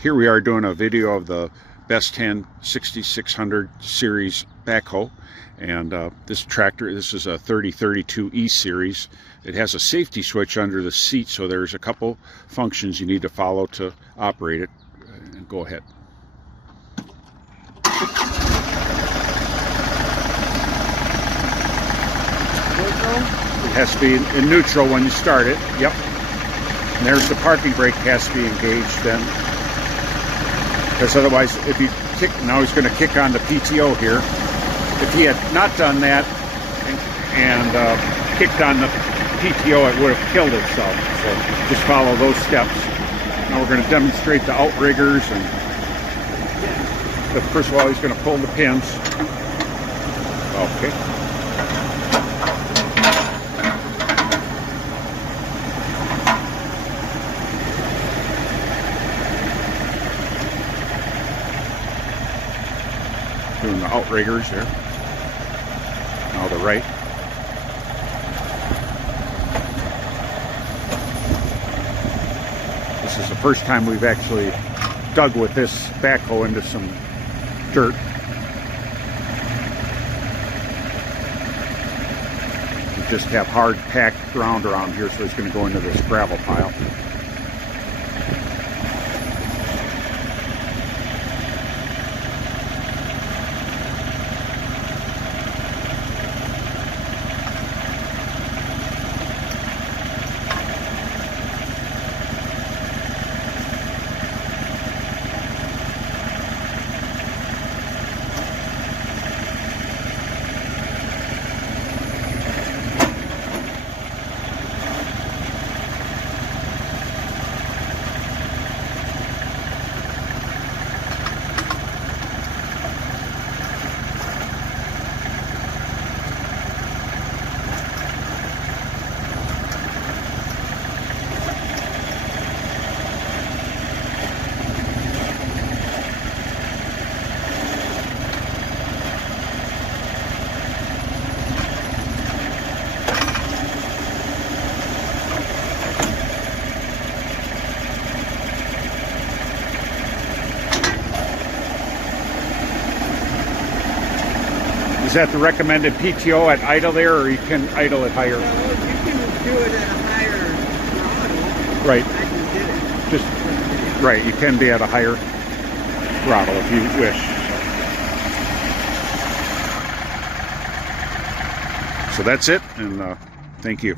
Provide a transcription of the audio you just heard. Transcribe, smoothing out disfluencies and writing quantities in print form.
Here we are doing a video of the BestHand 6600 series backhoe, and this tractor, this is a 3032E series. It has a safety switch under the seat, so there's a couple functions you need to follow to operate it. Go ahead. It has to be in neutral when you start it. Yep. And there's the parking brake has to be engaged then. Because otherwise, if you kick, now he's going to kick on the PTO here. If he had not done that and kicked on the PTO, it would have killed itself. So just follow those steps. Now we're going to demonstrate the outriggers. And first of all, he's going to pull the pins. Okay. Doing the outriggers there. Now the right. This is the first time we've actually dug with this backhoe into some dirt. We just have hard packed ground around here, so it's going to go into this gravel pile. Is that the recommended PTO at idle there, or you can idle it higher? No, you can do it at a higher throttle. Right. I can get it. Just right. You can be at a higher throttle if you wish. So that's it, and thank you.